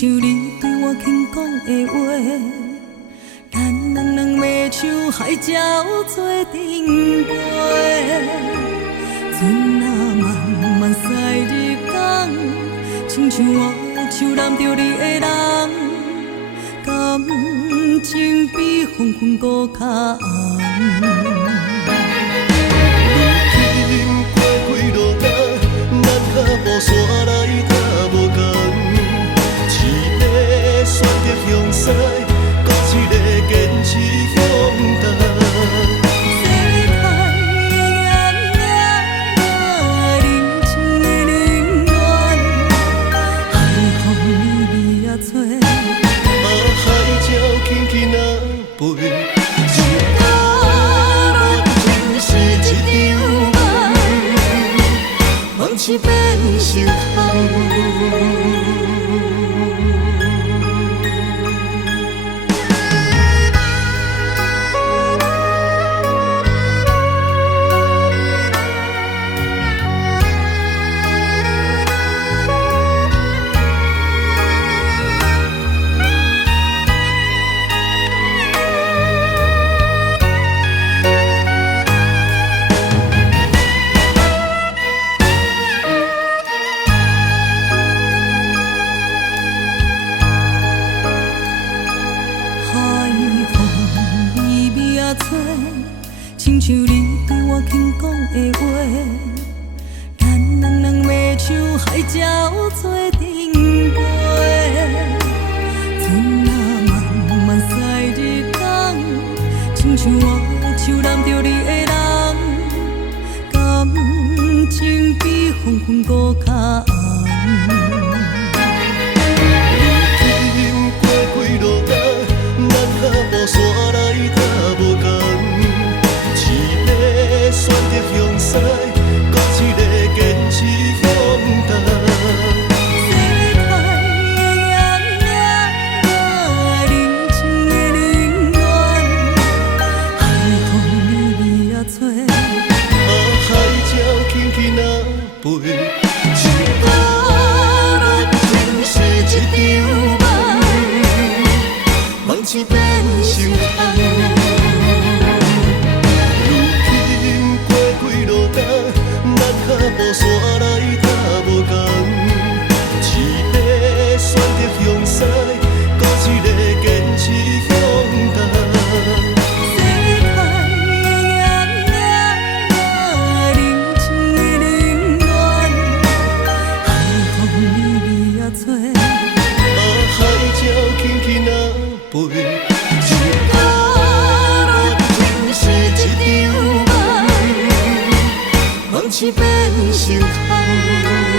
像你对我轻讲的话，咱两人要像海鸟做阵飞，船啊慢慢驶入港，亲像我手揽着你的人，感情比黄昏搁较红。无山来踏无同，一个选择向西，搁一个坚持向东。世界的炎炎，人情的冷暖，海风微微啊吹，海鸟轻轻啊飞。是变成空。亲像你对我轻讲的话，咱两人要像海鸟做阵飞，船啊慢慢驶入港，亲像我手揽着你的人，感情比黄昏搁较红。无山来踏无同，一个选择向西，搁一个坚持向东。世界的炎炎，人情的冷暖，海风微微啊吹，海鸟轻轻啊飞，一波落尽是一场梦，梦醒变成空。如今过几落冬，咱脚步山来踏无同，一个选择向西，搁一个坚持向东。世界的炎炎，人情的冷暖，海风微微啊吹，海鸟轻轻啊飞。是变成空。